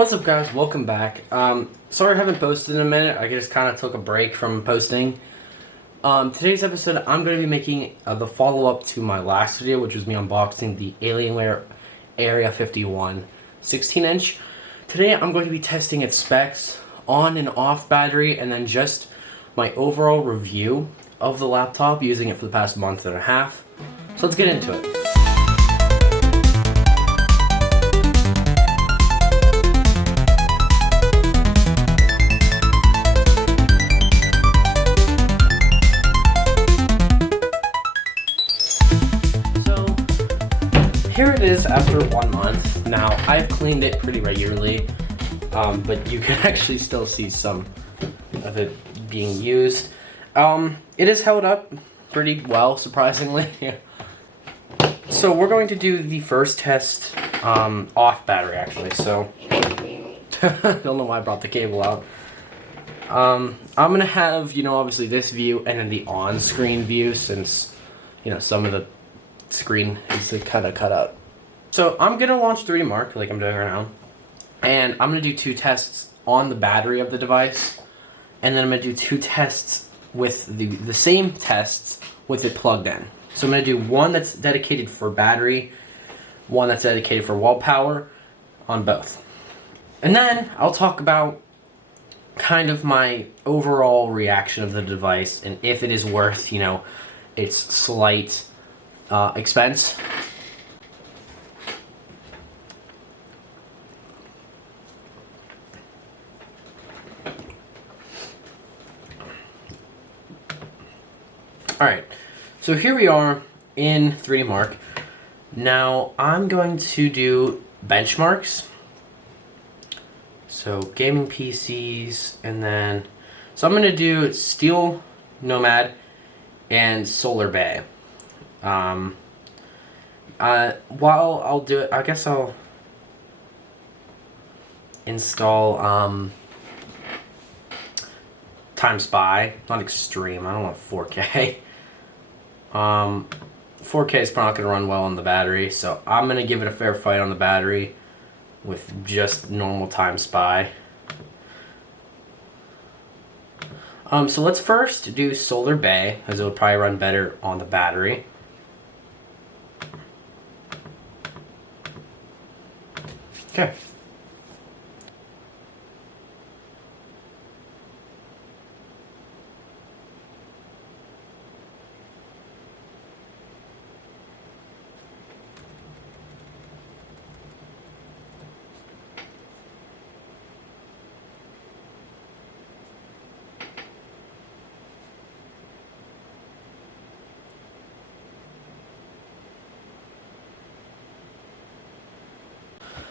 What's up, guys? Welcome back. Sorry I haven't posted in a minute. I just kind of took a break from posting. Today's episode, I'm going to be making the follow-up to my last video, which was me unboxing the Alienware Area 51 16-inch. Today, I'm going to be testing its specs, on and off battery, and then just my overall review of the laptop, using it for the past month and a half. So let's get into it. Here it is after 1 month. Now, I've cleaned it pretty regularly, but you can actually still see some of it being used. It is held up pretty well, surprisingly. So we're going to do the first test off battery, actually. So, I don't know why I brought the cable out. I'm going to have, obviously this view and then the on-screen view, since, some of the screen is kind of cut out. So I'm going to launch 3D Mark like I'm doing right now, and I'm going to do 2 tests on the battery of the device, and then I'm going to do 2 tests with the same tests with it plugged in. So I'm going to do one that's dedicated for battery, one that's dedicated for wall power on both. And then I'll talk about kind of my overall reaction of the device and if it is worth, its slight expense. Alright, so here we are in 3D Mark. Now I'm going to do benchmarks. So gaming PCs, and then I'm going to do Steel Nomad and Solar Bay. While I'll do it, I guess I'll install Time Spy. Not extreme, I don't want 4K. 4K is probably not going to run well on the battery, so I'm going to give it a fair fight on the battery with just normal Time Spy. So let's first do Solar Bay, as it will probably run better on the battery. Okay.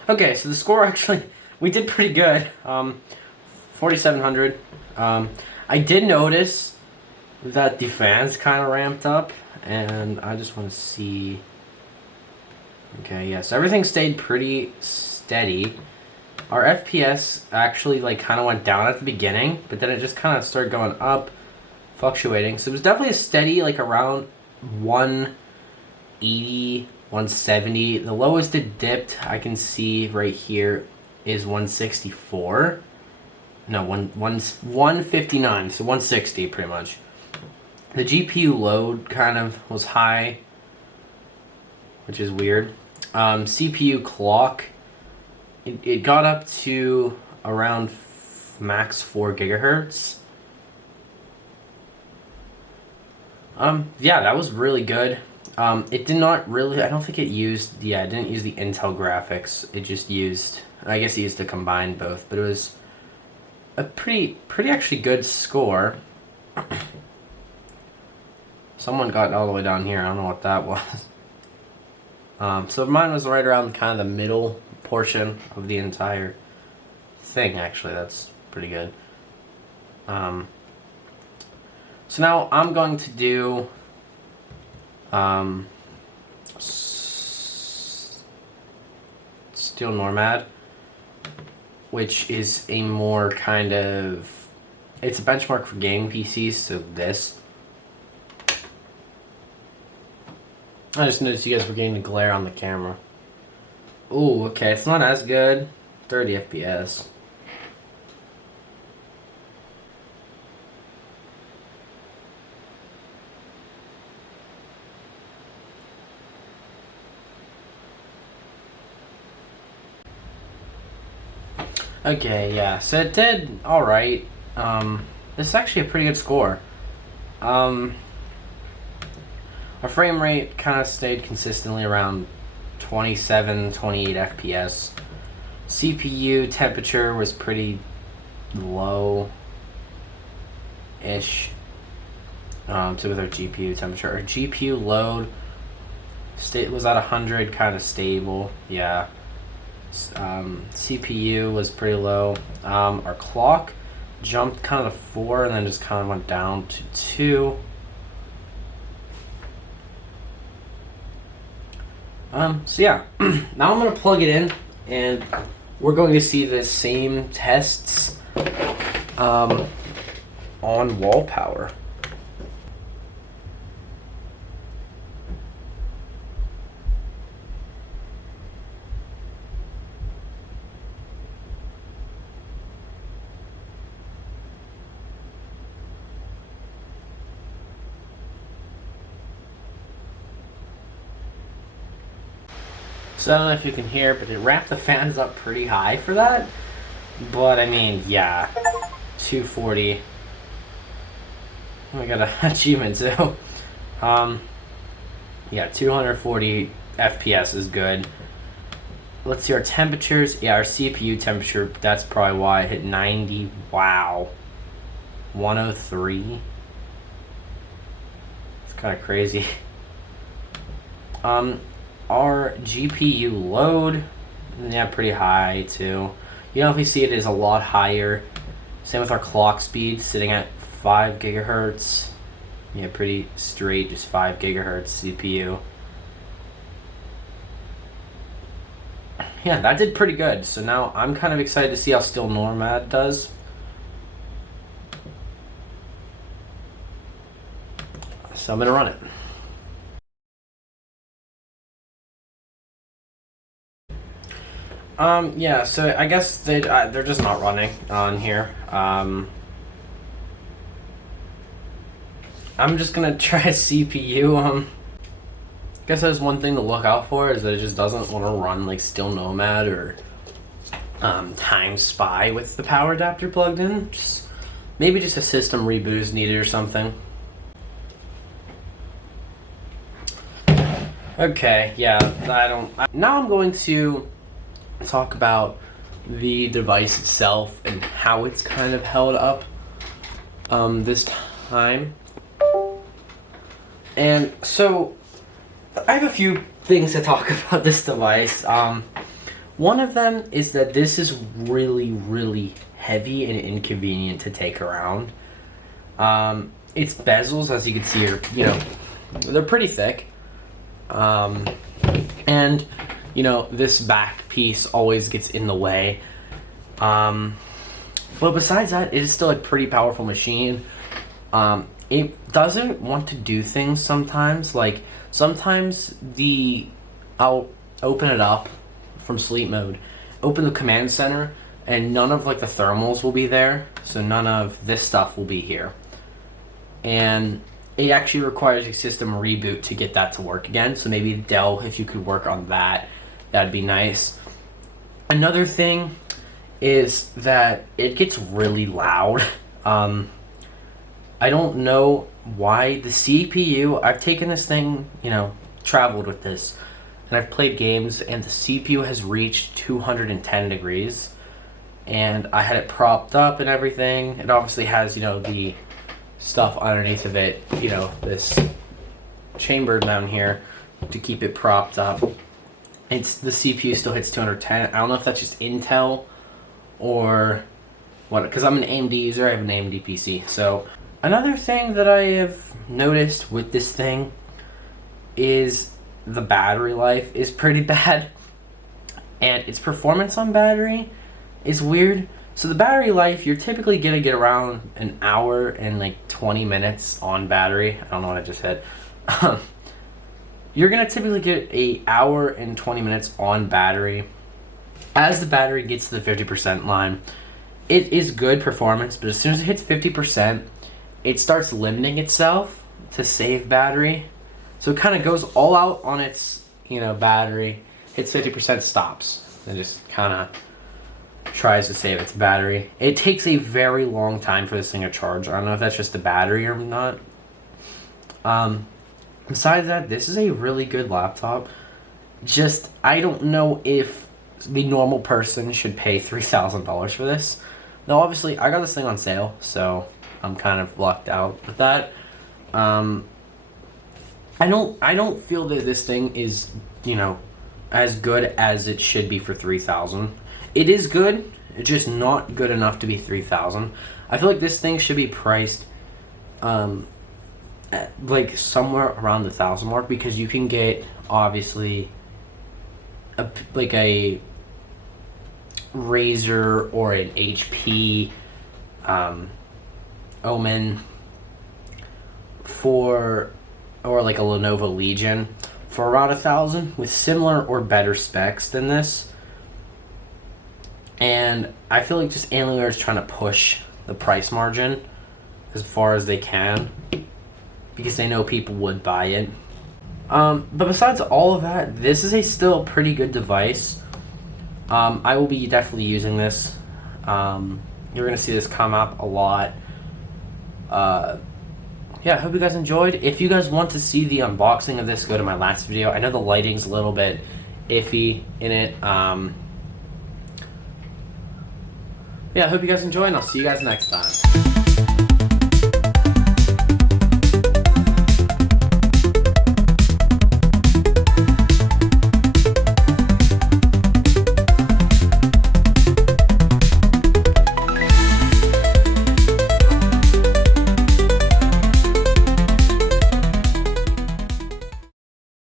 Okay, so the score actually, we did pretty good. 4,700. I did notice that the fans kind of ramped up, and I just want to see. Okay, yes, everything stayed pretty steady. Our FPS actually kind of went down at the beginning, but then it just kind of started going up, fluctuating. So it was definitely a steady, around 180. 170. The lowest it dipped, I can see right here, is 164. No, 159, so 160 pretty much. The GPU load kind of was high, which is weird. CPU clock, it got up to around max 4 gigahertz. Yeah, that was really good. It did not really, I don't think it used, it didn't use the Intel graphics. It just used, I guess it used to combine both, but it was a pretty actually good score. Someone got all the way down here, I don't know what that was. So mine was right around kind of the middle portion of the entire thing, actually. That's pretty good. So now I'm going to do Steel Nomad, which is a more kind of, it's a benchmark for gaming PCs, so this. I just noticed you guys were getting the glare on the camera. Ooh, okay, it's not as good. 30 FPS. Okay, yeah, so it did alright. This is actually a pretty good score. Our frame rate kind of stayed consistently around 27, 28 FPS. CPU temperature was pretty low-ish. So with our GPU temperature. Our GPU load was at 100, kind of stable, yeah. CPU was pretty low. Our clock jumped kind of to 4 and then just kind of went down to 2. So yeah, now I'm going to plug it in and we're going to see the same tests on wall power. So I don't know if you can hear, but it ramped the fans up pretty high for that. But I mean, yeah, 240. Oh, I got an achievement too. Yeah, 240 FPS is good. Let's see our temperatures. Yeah, our CPU temperature, that's probably why I hit 90. Wow. 103. It's kind of crazy. Our GPU load, yeah, pretty high too. You know, if we see it is a lot higher. Same with our clock speed, sitting at 5 gigahertz. Yeah, pretty straight, just 5 gigahertz CPU. Yeah, that did pretty good. So now I'm kind of excited to see how Still Nomad does. So I'm gonna run it. Yeah, so I guess they're just not running on here. I'm just gonna try CPU. I guess there's one thing to look out for is that it just doesn't want to run like Still Nomad or Time Spy with the power adapter plugged in. Maybe just a system reboot is needed or something. Okay, yeah, now I'm going to talk about the device itself and how it's kind of held up this time. And so I have a few things to talk about this device. One of them is that this is really, really heavy and inconvenient to take around. Its bezels, as you can see, are, you know, they're pretty thick. And you know, this back piece always gets in the way. But besides that, it is still a pretty powerful machine. It doesn't want to do things sometimes. Like, sometimes I'll open it up from sleep mode, open the command center, and none of like the thermals will be there. So none of this stuff will be here. And it actually requires a system reboot to get that to work again. So maybe Dell, if you could work on that, that'd be nice. Another thing is that it gets really loud. I don't know why the CPU, I've taken this thing, you know, traveled with this, and I've played games, and the CPU has reached 210 degrees, and I had it propped up and everything. It obviously has, you know, the stuff underneath of it, you know, this chamber down here to keep it propped up. The CPU still hits 210. I don't know if that's just Intel or what, because I'm an AMD user. I have an AMD PC. So another thing that I have noticed with this thing is the battery life is pretty bad, and its performance on battery is weird. So the battery life, you're typically gonna get around an hour and like 20 minutes on battery. I don't know what I just said. You're gonna typically get an hour and 20 minutes on battery as the battery gets to the 50% line, it is good performance, but as soon as it hits 50%, it starts limiting itself to save battery. So it kind of goes all out on its, battery, hits 50%, stops, and just kind of tries to save its battery. It takes a very long time for this thing to charge. I don't know if that's just the battery or not. Besides that, this is a really good laptop. Just, I don't know if the normal person should pay $3,000 for this. Now, obviously, I got this thing on sale, so I'm kind of lucked out with that. I don't feel that this thing is, as good as it should be for $3,000. It is good, it's just not good enough to be $3,000. I feel like this thing should be priced, at, like, somewhere around the $1,000 mark, because you can get, obviously, a Razer or an HP Omen or like a Lenovo Legion for around $1,000 with similar or better specs than this. And I feel like just Alienware is trying to push the price margin as far as they can because they know people would buy it. But besides all of that, this is still a pretty good device. I will be definitely using this. You're going to see this come up a lot. Yeah, I hope you guys enjoyed. If you guys want to see the unboxing of this, go to my last video. I know the lighting's a little bit iffy in it. Yeah, I hope you guys enjoy, and I'll see you guys next time.